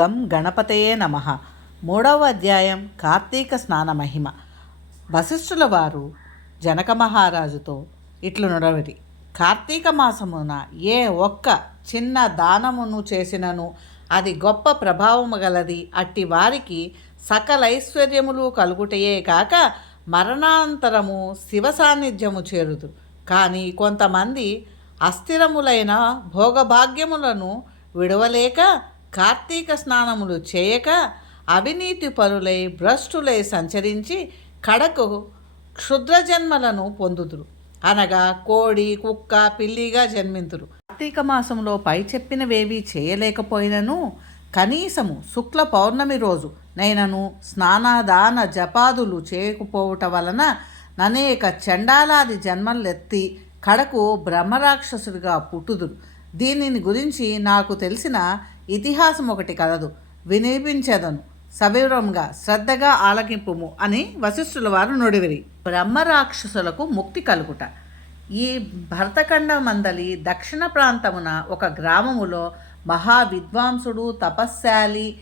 గం గణపతయే నమ. మూడవ అధ్యాయం కార్తీక స్నాన మహిమ. వశిష్ఠుల వారు జనక మహారాజుతో ఇట్లు నడవరి. కార్తీక మాసమున ఏ ఒక్క చిన్న దానమును చేసినను అది గొప్ప ప్రభావము గలది. అట్టి వారికి సకల ఐశ్వర్యములు కలుగుటయే కాక మరణాంతరము శివ సాన్నిధ్యము చేరుదు కానీ కొంతమంది అస్థిరములైన భోగభాగ్యములను విడవలేక కార్తీక స్నానములు చేయక అవినీతి పరులై భ్రష్టులై సంచరించి కడకు క్షుద్రజన్మలను పొందుదురు. అనగా కోడి కుక్క పిల్లిగా జన్మింతురు కార్తీక మాసంలో పై చెప్పినవేవి చేయలేకపోయినను కనీసము శుక్ల పౌర్ణమి రోజు నైనను స్నానాదాన జపాదులు చేయకపోవట వలన ననేక చండాలాది జన్మలెత్తి కడకు బ్రహ్మరాక్షసుడిగా పుట్టుదురు. దీనిని గురించి నాకు తెలిసిన ఇతిహాసం ఒకటి కలదు. వినిపించదను. సవివరంగా శ్రద్ధగా ఆలకింపుము అని వశిష్ఠుల వారు నుడివిరి. బ్రహ్మరాక్షసులకు ముక్తి కలుగుట. ఈ భరతఖండ మందలి దక్షిణ ప్రాంతమున ఒక గ్రామములో మహా విద్వాంసుడు తపశ్శాలి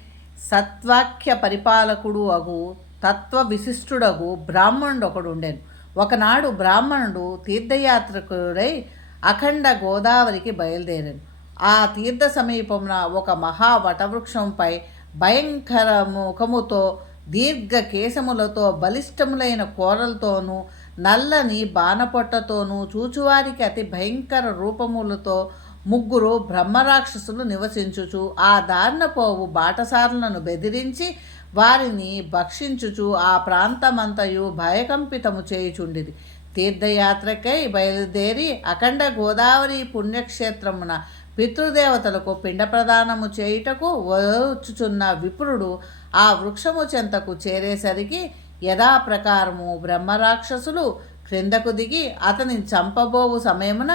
పరిపాలకుడు అగు తత్వ విశిష్టుడగు బ్రాహ్మణుడు ఒకడు ఉండేను ఒకనాడు బ్రాహ్మణుడు తీర్థయాత్రకుడై అఖండ గోదావరికి బయలుదేరాను. ఆ తీర్థ సమీపమున ఒక మహా వటవృక్షంపై భయంకర ముఖముతో దీర్ఘ కేశములతో బలిష్టములైన కోరలతోనూ నల్లని బాణపొట్టతోనూ చూచువారికి అతి భయంకర రూపములతో ముగ్గురు బ్రహ్మరాక్షసులు నివసించుచు ఆ దారుణపోవు బాటసారులను బెదిరించి వారిని భక్షించుచు ఆ ప్రాంతమంతయు భయకంపితము చేయుచుండిది తీర్థయాత్రకై బయలుదేరి అఖండ గోదావరి పుణ్యక్షేత్రమున పితృదేవతలకు పిండ ప్రదానము చేయుటకు వచ్చుచున్న విప్రుడు ఆ వృక్షము చెంతకు చేరేసరికి యథాప్రకారము బ్రహ్మరాక్షసులు క్రిందకు దిగి అతని చంపబోవు సమయమున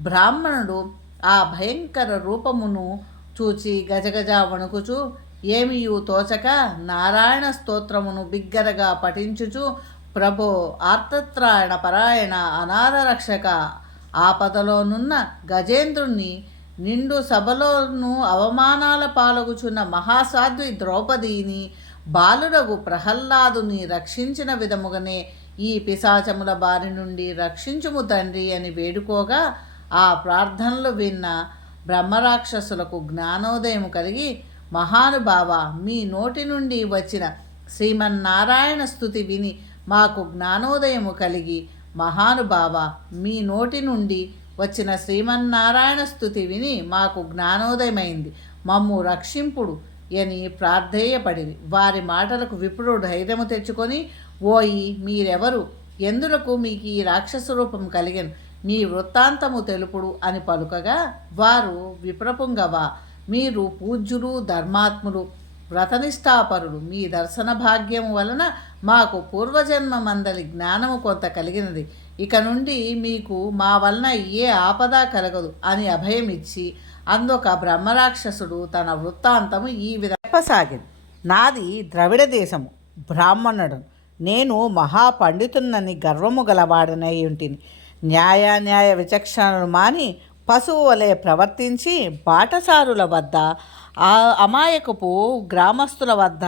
బ్రాహ్మణుడు ఆ భయంకర రూపమును చూచి గజగజ వణుకుచు ఏమియు తోచక నారాయణ స్తోత్రమును బిగ్గరగా పఠించుచు ప్రభో ఆర్తత్రాయణ పరాయణ అనాథ రక్షక ఆపదలోనున్న గజేంద్రుణ్ణి నిండు సభలోను అవమానాల పాలగుచున్న మహాసాధ్వి ద్రౌపదిని బాలురగు ప్రహ్లాదుని రక్షించిన విధముగానే ఈ పిశాచముల బారి నుండి రక్షించుము తండ్రి అని వేడుకోగా ఆ ప్రార్థనలు విన్న బ్రహ్మరాక్షసులకు జ్ఞానోదయం కలిగి మహానుభావ మీ నోటి నుండి వచ్చిన శ్రీమన్నారాయణ స్థుతి విని మాకు జ్ఞానోదయము కలిగి మహానుభావ మీ నోటి నుండి వచ్చిన శ్రీమన్నారాయణ స్థుతి విని మాకు జ్ఞానోదయమైంది. మమ్ము రక్షింపుడు అని ప్రార్థేయపడింది వారి మాటలకు విపుడు ధైర్యము తెచ్చుకొని ఓయి మీరెవరు? ఎందులకు మీకు ఈ రాక్షస రూపం కలిగను? మీ వృత్తాంతము తెలుపుడు అని పలుకగా వారు విప్రపుంగవా? మీరు పూజ్యులు ధర్మాత్ములు వ్రతనిష్టాపరుడు మీ దర్శన భాగ్యము వలన మాకు పూర్వజన్మ మందలి జ్ఞానము కొంత కలిగినది. ఇక నుండి మీకు మా వలన ఏ ఆపద కలగదు అని అభయం ఇచ్చి అందొక బ్రహ్మరాక్షసుడు తన వృత్తాంతము ఈ విధంగా చెప్పసాగింది. నాది ద్రవిడ దేశము బ్రాహ్మణుడు. నేను మహాపండితున్నని గర్వము గలవాడనై ఉంటిని. న్యాయాన్యాయ విచక్షణను మాని పశువు వలె ప్రవర్తించి బాటసారుల వద్ద అమాయకపు గ్రామస్తుల వద్ద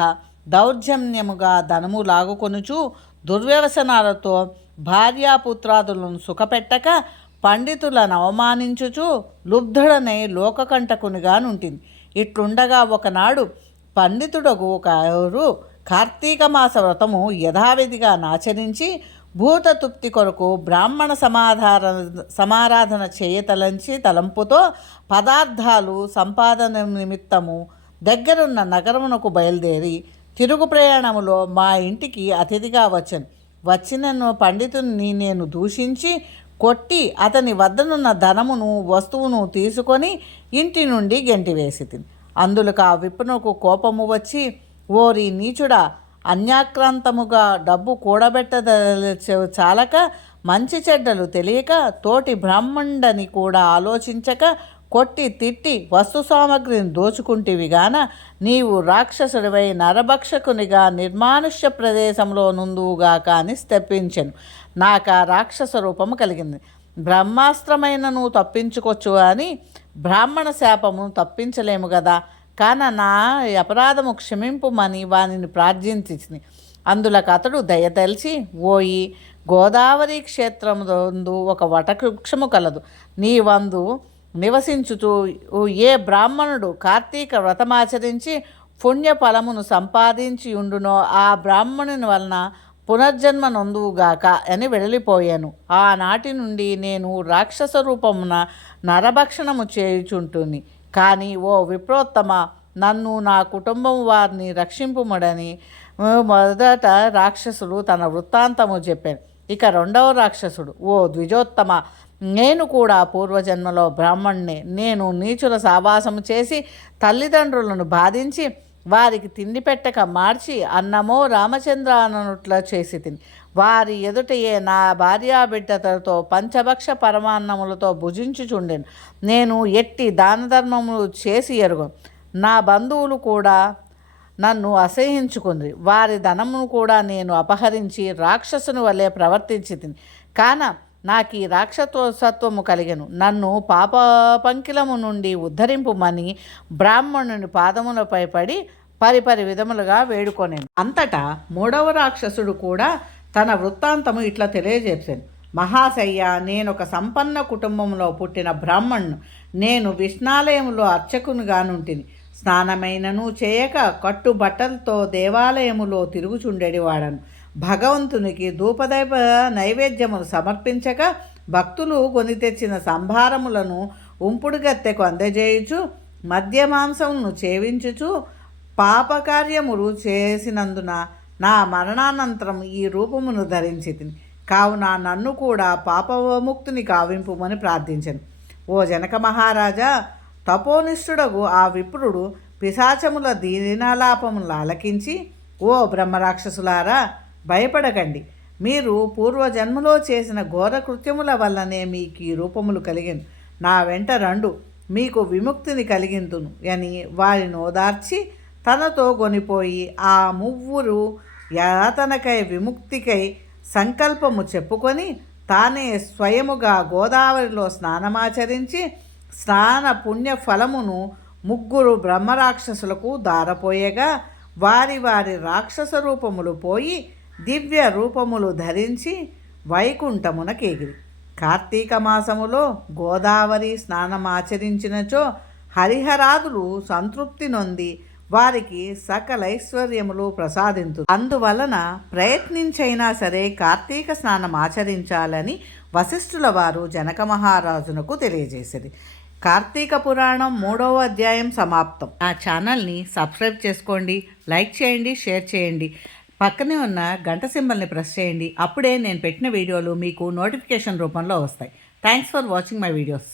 దౌర్జన్యముగా ధనము లాగుకొనుచు దుర్వ్యవసనాలతో భార్యాపుత్రాదులను సుఖపెట్టక పండితులను అవమానించుచు లుబ్ధుడనై లోకకంటకునిగా నుంటింది ఇట్లుండగా ఒకనాడు పండితుడకు ఒకరు కార్తీక మాస వ్రతము యథావిధిగా నాచరించి భూతతుప్తి కొరకు బ్రాహ్మణ సమాధార సమారాధన చేయతలంచి తలంపుతో పదార్థాలు సంపాదన నిమిత్తము దగ్గరున్న నగరమునకు బయలుదేరి తిరుగు ప్రయాణములో మా ఇంటికి అతిథిగా వచ్చాను. వచ్చిన పండితుని నేను దూషించి కొట్టి అతని వద్దనున్న ధనమును వస్తువును తీసుకొని ఇంటి నుండి గెంటివేసి తిని అందులకు ఆ విప్పునకు కోపము వచ్చి ఓరి నీచుడా అన్యాక్రాంతముగా డబ్బు కూడబెట్టద చాలక మంచి చెడ్డలు తెలియక తోటి బ్రాహ్మణుడని కూడా ఆలోచించక కొట్టి తిట్టి వస్తు సామగ్రిని దోచుకుంటివి గాన నీవు రాక్షసుడివై నరభక్షకునిగా నిర్మానుష్య ప్రదేశంలో నుందువుగాక అని తెప్పించెను నాకు ఆ రాక్షస రూపము కలిగింది. బ్రహ్మాస్త్రమైన నువ్వు తప్పించుకోవచ్చు అని బ్రాహ్మణ శాపము తప్పించలేము కదా కాన నా అపరాధము క్షమింపుమని వానిని ప్రార్థించింది అందులకు అతడు దయతలిచి ఓయి గోదావరి క్షేత్రముందు ఒక వటవృక్షము కలదు. నీ వందు నివసించుతూ ఏ బ్రాహ్మణుడు కార్తీక వ్రతమాచరించి పుణ్యఫలమును సంపాదించి ఉండునో ఆ బ్రాహ్మణుని వలన పునర్జన్మ నొందువుగాక అని వెడలిపోయాను. ఆనాటి నుండి నేను రాక్షస రూపమున నరభక్షణము చేయుచుంటుంది కానీ ఓ విప్రోత్తమ నన్ను నా కుటుంబం వారిని రక్షింపుమడని మొదట రాక్షసులు తన వృత్తాంతము చెప్పాను ఇక రెండవ రాక్షసుడు ఓ ద్విజోత్తమ నేను కూడా పూర్వజన్మలో బ్రాహ్మణ్ణి. నేను నీచుల సావాసము చేసి తల్లిదండ్రులను బాధించి వారికి తిండి పెట్టక మార్చి అన్నమో రామచంద్ర అననుట్లా చేసి తిని. వారి ఎదుటయే నా భార్యాబిడ్డలతో పంచభక్ష పరమాన్నములతో భుజించుచుండెను. నేను ఎట్టి దాన ధర్మములు చేసి ఎరుగు నా బంధువులు కూడా నన్ను అసహించుకుంది. వారి ధనమును కూడా నేను అపహరించి రాక్షసుని వలె ప్రవర్తించి తిని. కాన నాకు ఈ రాక్షసత్వము కలిగను. నన్ను పాప పంకిలము నుండి ఉద్ధరింపుమని బ్రాహ్మణుని పాదములపై పడి పరిపరి విధములుగా వేడుకొనేను. అంతటా మూడవ రాక్షసుడు కూడా తన వృత్తాంతము ఇట్లా తెలియజేశాను మహాశయ్య నేను ఒక సంపన్న కుటుంబంలో పుట్టిన బ్రాహ్మణ్ను నేను విష్ణాలయంలో అర్చకునిగానుంటిని స్నానమైనను చేయక కట్టు బట్టలతో దేవాలయములో తిరుగుచుండెడివాడను. భగవంతునికి ధూపదైవ నైవేద్యములు సమర్పించక భక్తులు కొని తెచ్చిన సంభారములను ఉంపుడుగత్తెకు అందజేయుచు మద్య మాంసమును చేవించుచు పాపకార్యములు చేసినందున నా మరణానంతరం ఈ రూపమును ధరించి కావున నన్ను కూడా పాపముక్తిని కావింపుమని ప్రార్థించను. ఓ జనక మహారాజా తపోనిష్ఠుడగు ఆ విప్రుడు పిశాచముల దీనాలాపములు ఆలకించి ఓ బ్రహ్మరాక్షసులారా భయపడకండి. మీరు పూర్వజన్మలో చేసిన ఘోర కృత్యముల వల్లనే మీకు ఈ రూపములు కలిగింది నా వెంట రండు. మీకు విముక్తిని కలిగిందును. అని వారిని ఓదార్చి తనతో కొనిపోయి ఆ మువ్వురు యాతనకై విముక్తికై సంకల్పము చెప్పుకొని తానే స్వయముగా గోదావరిలో స్నానమాచరించి స్నాన పుణ్య ఫలమును ముగ్గురు బ్రహ్మరాక్షసులకు దారపోయగా వారి వారి రాక్షస రూపములు పోయి దివ్య రూపములు ధరించి వైకుంఠమునకేగిరి. కార్తీక మాసములో గోదావరి స్నానమాచరించినచో హరిహరాదులు సంతృప్తి నొంది వారికి సకలైశ్వర్యములు ప్రసాదించు అందువలన ప్రయత్నించైనా సరే కార్తీక స్నానం ఆచరించాలని వశిష్ఠుల వారు జనక మహారాజునకు తెలియజేసేది. కార్తీక పురాణం మూడవ అధ్యాయం సమాప్తం. నా ఛానల్ని సబ్స్క్రైబ్ చేసుకోండి లైక్ చేయండి షేర్ చేయండి. పక్కనే ఉన్న గంట సింబల్ని ప్రెస్ చేయండి. అప్పుడే నేను పెట్టిన వీడియోలు మీకు నోటిఫికేషన్ రూపంలో వస్తాయి. Thanks for watching my videos.